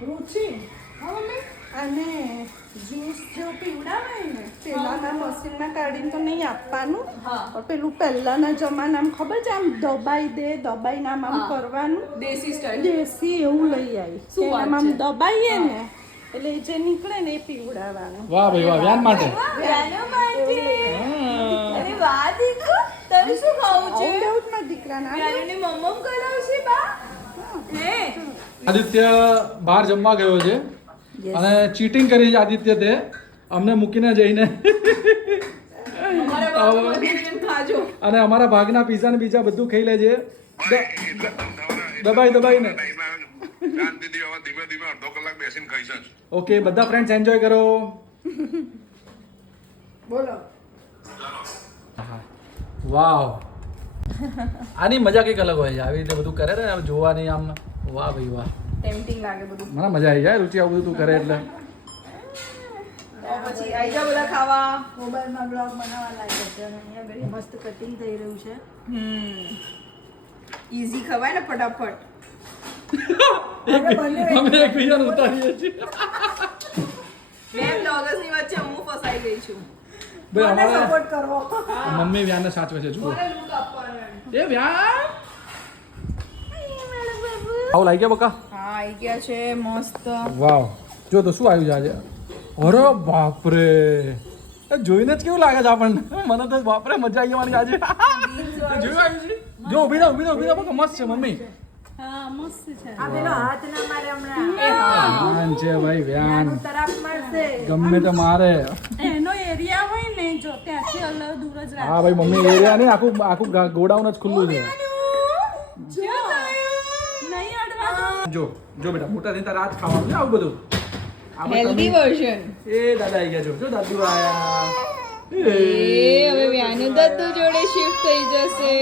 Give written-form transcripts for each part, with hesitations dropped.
રુચિ અને જ્યુસ જો પીવડાવાય ને પેલાના મશીનમાં કાઢીને તો નહીં આપવાનું પણ પેલું પહેલાના જમાનામાં ખબર છે આમ દબાઈને આમ કરવાનું દેશી સ્ટાઈલ દેશી એવું લઈ આવી એનામાં આમ દબાઈએ ને એટલે જે નીકળે ને એ પીવડાવવાનું. વાહ ભાઈ વાહ, વ્યાન માટે. અરે વાહ દીકુ, તને શું ખાવું છે? આવું કેવું જ મારા દીકરાને વ્યાનુની મમ્મમ કરાવશે બા. હે આદિત્ય બહાર જમવા ગયો છે અને ચીટિંગ કરી છે આદિત્ય તે અમને મૂકીને જઈને અમારા બાબુ બેન ખાજો. અને અમારા ભાગના પીઝા ને બીજા બધું ખાઈ લે છે દબાઈને. ધીમે ધીમે અડધો કલાક બેસીને ખાઈશ. ઓકે બધા ફ્રેન્ડ્સ એન્જોય કરો. બોલો. વાવ, આની મજા કંઈક અલગ હોય છે. આવી રીતે બધું કરે ને આમ જોવાની, આમ વાહ ભાઈ વાહ, ટેમ્પટિંગ લાગે બધું. મને મજા આવી જાય રુચિ આવું બધું તું કરે એટલે. તો પછી આઈ જાઓ બધા ખાવા. મોબાઈલમાં બ્લોગ બનાવવા લાગ્યો છે અને અહીંયા ઘડી મસ્ત કટિંગ થઈ રહ્યું છે. ઈઝી ખવાય ને ફટાફટ. અમે એકબીજાને ઉતારીએ છીએ. બે બ્લોગર્સની વચ્ચે હું ફસાઈ ગઈ છું. ભાઈ અમારા સપોર્ટ કરવો. મમ્મી વ્યાનને સાચવે છે. જુઓ મને લુક આપવાનો એમ. એ વ્યાન આવું લાગ્યા બકા. હા આઈ ગયા છે મસ્ત. વાવ, જો તો શું આવ્યું છે આજે. અરે બાપરે, એ જોઈને જ કેવું લાગે છે આપણને. મને તો બાપરે મજા આવી ગઈ આજે. જોયું આવ્યું છે. જો ઊભી રહો બકા, મસ્ત છે મમ્મી. હા મસ્ત છે. આ પેલો હાથ ના મારે હમણાં. વ્યાન છે ભાઈ, વ્યાન તરાપ મારશે. ગમે તે મારે. એનો એરિયા હોય ને જો ત્યાંથી અલગ દૂર જ હા ભાઈ મમ્મી, એરિયા નહીં, આખું ગોડાઉન જ ખુલ્લું છે. નહીં અડવા. જો બેટા, મોટા થઈને તારે આ જ ખાવાનું છે આવું બધું. Healthy version. એ દાદા આવી ગયા. જો દાદુ આયા. એ હવે વ્યાનુ દદ્દુ જોડે શિફ્ટ થઈ જશે.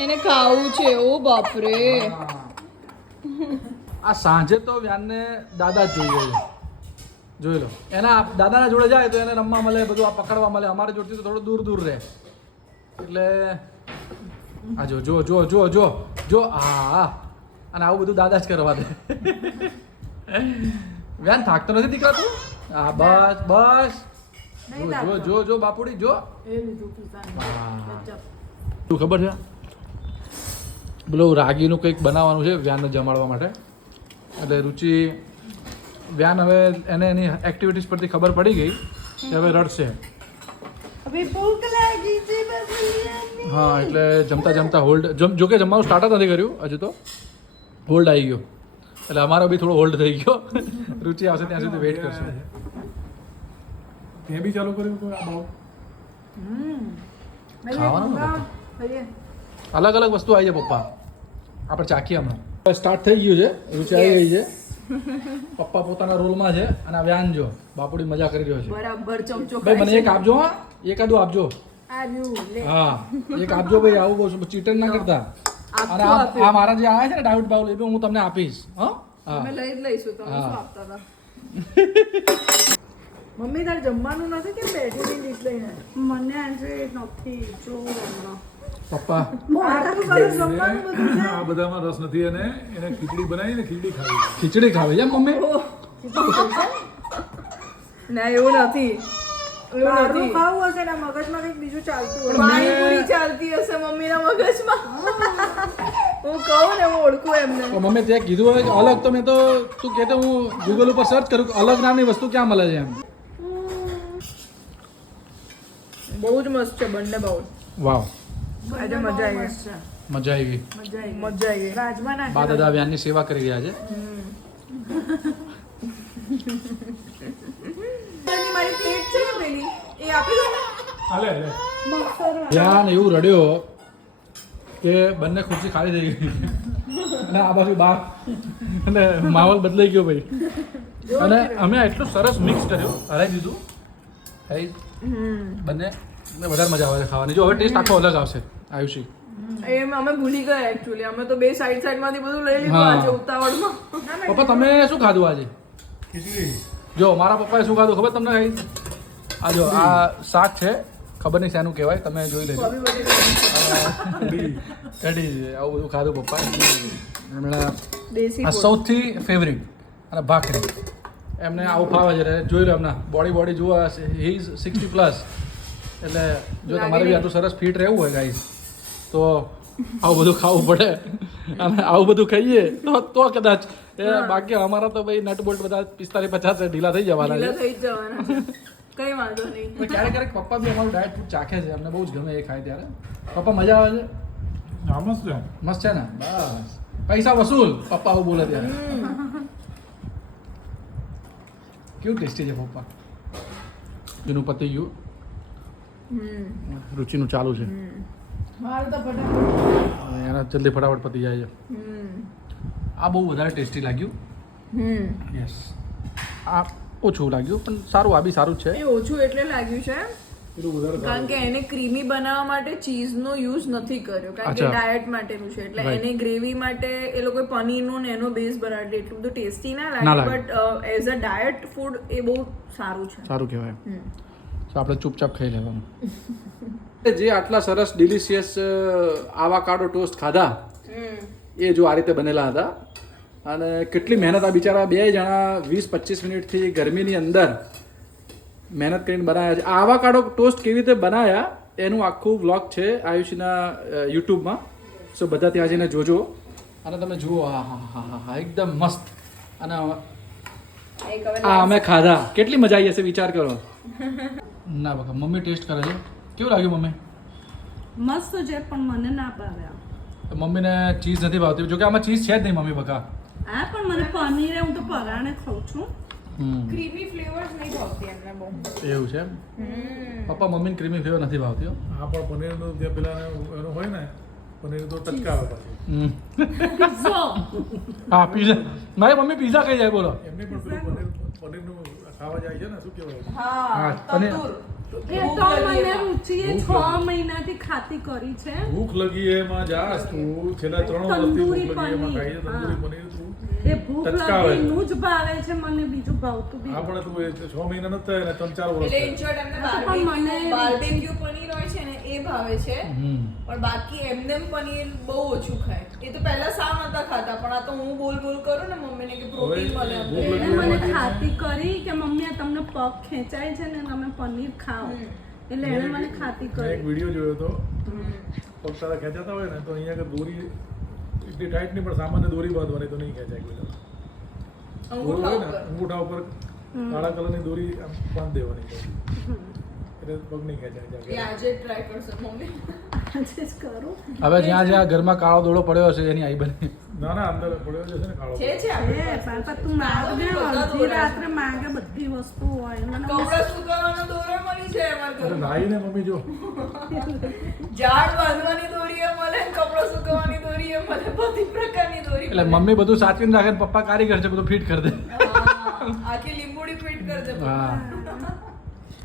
એને ખાવું છે. ઓ બાપરે. આ સાંજે તો વ્યાનને દાદા જ જોઈએ છે. જોઈ લો, એના દાદાના જોડે જાય તો એને રમવા મળે, બધું આ પકડવા મળે. અમારે જોડથી તો થોડું દૂર રહે એટલે આ જો હા. અને આવું બધું દાદા જ કરવા દે. વ્યાન થાકતો નથી દીકરા તું? હા બસ. જો બાપુડી જો. તું ખબર છે પેલું રાગીનું કંઈક બનાવવાનું છે વ્યાનને જમાડવા માટે. એટલે રુચિ વ્યાન હવે એને એની એક્ટિવિટીઝ પરથી ખબર પડી ગઈ કે હવે રડશે. હવે ભૂખ લાગી છે બબુલિયાની. હા, એટલે જમતા હોલ્ડ, જો કે જમવાનું સ્ટાર્ટ જ નથી કર્યું હજુ તો હોલ્ડ આવી ગયો. એટલે અમારો બી થોડો હોલ્ડ થઈ ગયો. રુચિ આવશે ત્યાં સુધી વેઇટ કરશું. તે બી ચાલુ કર્યું કોઈ આ ખાવાનું અલગ અલગ વસ્તુ આવી છે પપ્પા. આપણે ચાખીએ હમણાં. સ્ટાર્ટ થઈ ગયું છે, રુચિ આવી ગઈ છે. પપ્પા પોતાના રોલમાં છે અને આ વ્યાન જો બાપુડી મજા કરી રહ્યો છે. બરાબર ચમચો ભાઈ મને એક આપજો. હા, એકાદું આપજો. હા, એક આપજો ભાઈ. આવું બહુ ચીટર ના કરતા. અને આ મારા જે આવ્યા છે ને ડાઉટ બાઉલ, એ હું તમને આપીશ. હા, અમે લઈ જ લઈશું. તમે શું આપતા હતા? મમ્મી તાર જમવાનું નથી કે બેઠીની ડીશ લઈને? મને આજે નથી જો હમણાં. પપ્પા આટલું સરસ જમવાનું બધું છે. આ બધામાં રસ નથી અને એને ખીચડી બનાવીને ખીચડી ખાવી. ખીચડી ખાવે છે મમ્મી? ના એવું નથી. બહારનું ખાવું હશે ને મગજમાં કંઈક બીજું ચાલતું હોય. પાણીપુરી ચાલતી હશે મમ્મીના મગજમાં. હું કહું ને હું ઓળખું એમને. તો મમ્મી તે કીધું હોય કે અલગ, તો મેં તો તું કહેતો હું ગૂગલ ઉપર સર્ચ કરું કે અલગ નામની વસ્તુ ક્યાં મળે છે એમ. બહુ જ મસ્ત છે બંને બાઉલ. વાવ, આજે મજા આવી. મજા આવી. મજા આવી. રાજમાં નાખી બા દાદા વ્યાનની સેવા કરી રહ્યા છે. મારી પ્લેટ છે ને પેલી એ આપી દો ને. હાલે વ્યાન એવું રડ્યો કે બંને ખુરશી ખાલી થઈ ગઈ અને આ બાજુ બાર અને માહોલ બદલાઈ ગયો ભાઈ. અને અમે એટલું સરસ મિક્સ કર્યું, હરાઈ દીધું. બંને વધારે મજા આવે છે ખાવાની. જો હવે ટેસ્ટ આખો અલગ આવશે આયુષી. એમ અમે ભૂલી ગયા એકચ્યુઅલી. અમે તો બે સાઈડ માંથી બધું લઈ લીધું હા. આજે ઉતાવળમાં. પપ્પા તમે શું ખાધું આજે? ખીચડી. જો મારા પપ્પાએ શું ખાધું ખબર તમને? આ જો આ શાક છે, ખબર નહીં શાનું કહેવાય, તમે જોઈ લેજો. કઢી છે, આવું બધું ખાધું પપ્પાએ. હમણાં દેશી આ food. સૌથી ફેવરિટ અને ભાખરી એમને આવું ફાવે છે જોઈ લો એમના બોડી જુઓ હી ઇઝ 60 પ્લસ એટલે જો તમારે બી આટલું સરસ ફિટ રહેવું હોય ગાઈસ તો આવું બધું ખાવું પડે અને આવું બધું ખાઈએ તો કદાચ બાકી અમારા તો ભાઈ નટ બોલ્ટ બધા 45-50 ઢીલા થઈ જવાના ઢીલા છે થઈ જ જવાના છે. કઈ વાંધો નહીં. પણ ક્યારેક પપ્પા બી અમારું ડાયટ ફૂડ ચાખે છે અમને બહુ જ ગમે એ ખાય ત્યારે પપ્પા મજા આવે છે હા મસ્ત છે મસ્ત છે ને બસ પૈસા વસૂલ પપ્પા આવું બોલે ત્યારે કેવું ટેસ્ટી છે પપ્પા એનું પતી ગયું રુચિનું ચાલુ છે મારે તો ફટાફટ. એના જલ્દી ફટાફટ પતી જાય છે આ બહુ વધારે ટેસ્ટી લાગ્યું યસ આ ઓછું લાગ્યું પણ સારું આ બી સારું જ છે એ ઓછું એટલે લાગ્યું છે એટલું વધારે કારણ કે એને ક્રીમી બનાવવા માટે ચીઝનો યુઝ નથી કર્યો કારણ કે અચ્છા. ડાયટ માટેનું છે એટલે Right. એને ગ્રેવી માટે એ લોકો પનીરનો ને એનો બેઝ બનાવે એટલું બધું ટેસ્ટી ના ના લાગે લાગે. But as a diet food એ બહુ સારું છે. સારું કહેવાય તો આપણે ચૂપચાપ ખાઈ લેવાનું જે આટલા સરસ ડિલિશિયસ આવાકાડો ટોસ્ટ ખાધા એ જો આ રીતે બનેલા હતા અને કેટલી મહેનત આ બિચારા બે જણા 20-25 મિનિટથી ગરમીની અંદર મહેનત કરીને બનાવ્યા છે આ આવાકાડો ટોસ્ટ કેવી રીતે બનાવ્યા એનું આખું વ્લોગ છે આયુષના યુટ્યુબમાં સો બધા ત્યાં જઈને જોજો અને તમે જુઓ હા હા હા હા હા એકદમ મસ્ત અને આ અમે ખાધા કેટલી મજા આવી હશે વિચાર કરો ના બકા મમ્મી ટેસ્ટ કરે છે કેવું લાગ્યું મમ્મી મસ્ત છે પણ મને ના ભાવ્યા તો મમ્મીને ચીઝ નથી ભાવતી જોકે આમાં ચીઝ છે જ નહીં મમ્મી બકા હા પણ મને પનીર હું તો પરાણે ખાઉં છું ક્રીમી ફ્લેવર્સ નહીં ભાવતી એમને બહુ. એવું છે એમ પપ્પા મમ્મીને ક્રીમી ફ્લેવર નથી ભાવતી હો હા પણ પનીરનું જે પેલા એનું હોય ને પનીર તો ટચકાવે પછી પિઝ્ઝો હા પીઝા મારી મમ્મી પીઝા ખાઈ જાય બોલો એમને પણ પેલું પનીરનું ખાવા જાય છે ને શું કહેવાય હા પનીર એ તો મને રુચિએ 6 મહિનાથી ખાતી કરી છે ભૂખ લગી એમાં જાસ તું છેલ્લા 3 વર્ષથી ભૂખ લગી એમાં ખાઈ છે તંદૂરી પનીર તું એ ભૂખ ટચકાવે. લાગીનું જ ભાવે છે મને બીજું ભાવતું બી આ પણ તું 6 મહિના નથી થયા ને 3-4 વર્ષ એટલે થયા. in short એમને પણ મને બાર્બેક્યુ પનીર હોય છે ને એ ભાવે છે હમ પણ બાકી એમને પનીર બહુ ઓછું ખાય એ તો પહેલા સાવ નતા ખાતા પણ આ તો હું બોલ કરું ને મમ્મીને કે પ્રોટીન મળે ભૂખ અમને. એને મને ખાતી કરી કે મમ્મી આ તમને પગ ખેંચાય છે ને તમે પનીર ખાઓ એટલે એને મને ખાતી મેં એક કરી વિડીયો જોયો હતો પગ તારા ખેંચાતા હોય ને તો અહીંયા આગળ દોરી એટલી ટાઈટ નહીં પણ સામાન્ય દોરી બાંધવાની તો નહીં ખેંચાય કોઈ દાડો. દોરી હોય ને અંગૂઠા ઉપર કાળા કલરની દોરી આમ બાંધી દેવાની એટલે પગ નહીં ખેંચાય એ આજે ટ્રાય કરશે મમ્મી આજે જ કરું હવે જ્યાં જ્યાં ઘરમાં કાળો દોડો પડ્યો હશે એની આઈ બની ના ના અંદર પડ્યો જશે ને કાળો છે છે આપણી એ પાસે. બાપા તું માગે અડધી રાત્રે માગે બધી વસ્તુ હોય મને કપડાં સુકવવાનો દોરો મળી છે અમારા અરે ઘરમાં. નાઈને મમ્મી જો ઝાડ બાંધવાની દોરી એ મળે ને કપડાં સુકવવાની દોરી એ મળે બધી પ્રકારની દોરી એટલે મળે. મમ્મી બધું સાચવીને રાખે ને પપ્પા કારીગર છે બધું ફિટ કરી દે હા, આખી લીંબોડી ફિટ કરી દે હા આ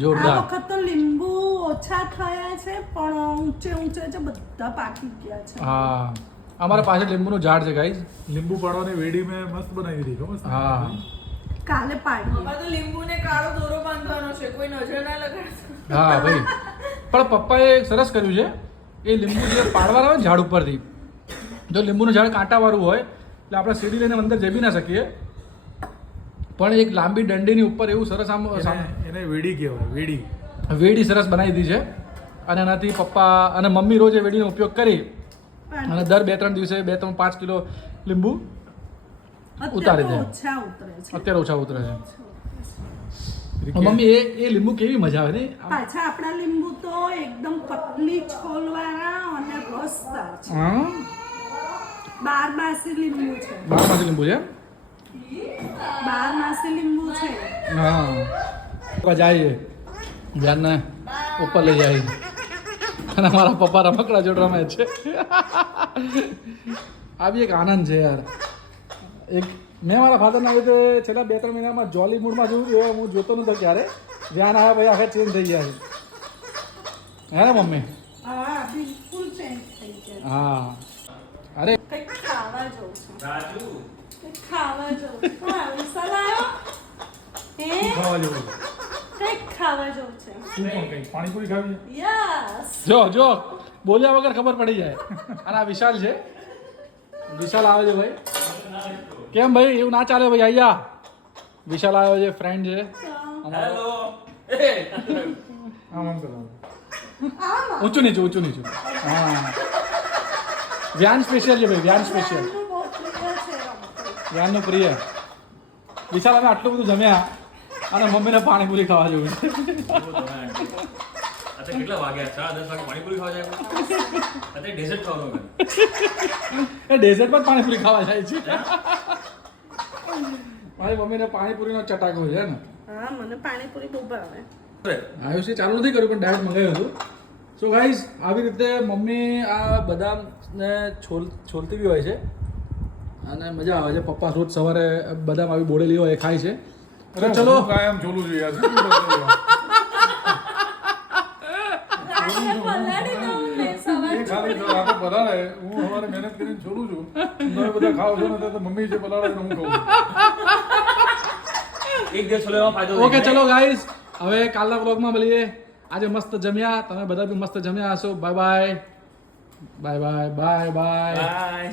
જોરદાર વખત તો લીંબુ ઓછા થયા છે પણ ઊંચે ઊંચે છે બધા પાકી ગયા છે હા અમારા પાછળ લીંબુનું ઝાડ છે ગાઈઝ લીંબુ પાડવાની વેડી મેં મસ્ત બનાવી દીધી ખબર છે? હા કાલે પાડી અમારે તો લીંબુને કાળો દોરો બાંધવાનો છે કોઈ નજર ના લગાડતો. હા ભાઈ પણ પપ્પાએ સરસ કર્યું છે એ લીંબુ જે પાડવાના હોય ને ઝાડ ઉપરથી જો લીંબુનું ઝાડ કાંટાવાળું હોય એટલે આપણે સીડી લઈને અંદર જઈ બી ના શકીએ પણ એક લાંબી દંડીની ઉપર એવું સરસ આમ એને વેડી કહેવાય વેડી વેડી સરસ બનાવી દીધી છે અને એનાથી પપ્પા અને મમ્મી રોજ એ વેડીનો ઉપયોગ કરી અને દર 2-3 દિવસે 2-3-5 કિલો લીંબુ ઉતારી દે. ઓછા ઉતરે છે અત્યારે ઓછા ઉતરે છે મમ્મી એ લીંબુ કેવી મજા આવે ને પાછા આપણા લીંબુ તો એકદમ પતલી છોલવાળા અને રસદાર છે હા 12 લીંબુ છે બારમાસી લીંબુ છે 12 લીંબુ છે હા જાય ધ્યાનને ઉપર લઈ જાય અને મારા પપ્પા રમકડા જોડ રમે છે આ બી એક આનંદ છે યાર એક મેં મારા ફાધરના આવી રીતે છેલ્લા 2-3 મહિનામાં જોલી મૂડમાં જોયું એ હું જોતો નતો ક્યારે ધ્યાન આવ્યા ભાઈ આખા ચેન્જ થઈ ગયા છે હે ને મમ્મી હા બિલકુલ ચેન્જ થઈ ગયા હા અરે કંઈક ખાવા જવું છે કંઈક ખાવા જવું છે હા વિશાલ આવ્યો હે ખાવા જેવું છે. કંઈક ખાવા જવું છે શું પણ કઈ પાણીપુરી ખાવી છે યસ જો બોલ્યા વગર ખબર પડી જાય અને આ વિશાલ છે વિશાલ આવે છે ભાઈ કેમ ભાઈ એવું ના ચાલે ભાઈ આઈ જા વિશાલ આવ્યો છે ફ્રેન્ડ છે હેલો આમ આમ કરવાનું ઊંચું નીચું હા વ્યાન સ્પેશિયલ છે ભાઈ વ્યાન સ્પેશિયલ આનું બહુ પ્રિય છે રમકડું. વ્યાનનું પ્રિય વિશાલ અમે આટલું બધું જમ્યા અને મમ્મીને પાણીપુરી ખાવા જેવું છે અત્યારે કેટલા વાગ્યા 10 વાગે પાણીપુરી ખાવા જાય અત્યારે ડેઝર્ટ ખાવાનું એ ડેઝર્ટમાં જ પાણીપુરી ખાવા જાય છે મારી મમ્મીને પાણીપુરીનો ચટાકો છે ને હા મને પાણીપુરી બહુ ભાવે આયુષે ચાલુ નથી કર્યું પણ ડાયરેક્ટ મંગાવ્યું હતું સો ગાઈઝ આવી રીતે મમ્મી આ બદામને છોલતી બી હોય છે અને મજા આવે છે પપ્પા રોજ સવારે બદામ આવી બોળેલી હોય એ ખાય છે તો ચલો હું કાયમ ચોલું છું યાર શું કરતો હતો? એ ખાલી તો રાતે પલાળે હું સવારે મહેનત કરીને છોડું છું તમે બધા ખાવ છો ને તો મમ્મી જે પલાળે છે ને હું ખાઉં છું એક દિવસ છોલેમાં ફાયદો ઓકે ચલો ગાઈઝ હવે કાલના વ્લોગમાં મળીએ આજે મસ્ત જમ્યા તમે બધા બી મસ્ત જમ્યા હશો bye bye bye bye bye bye bye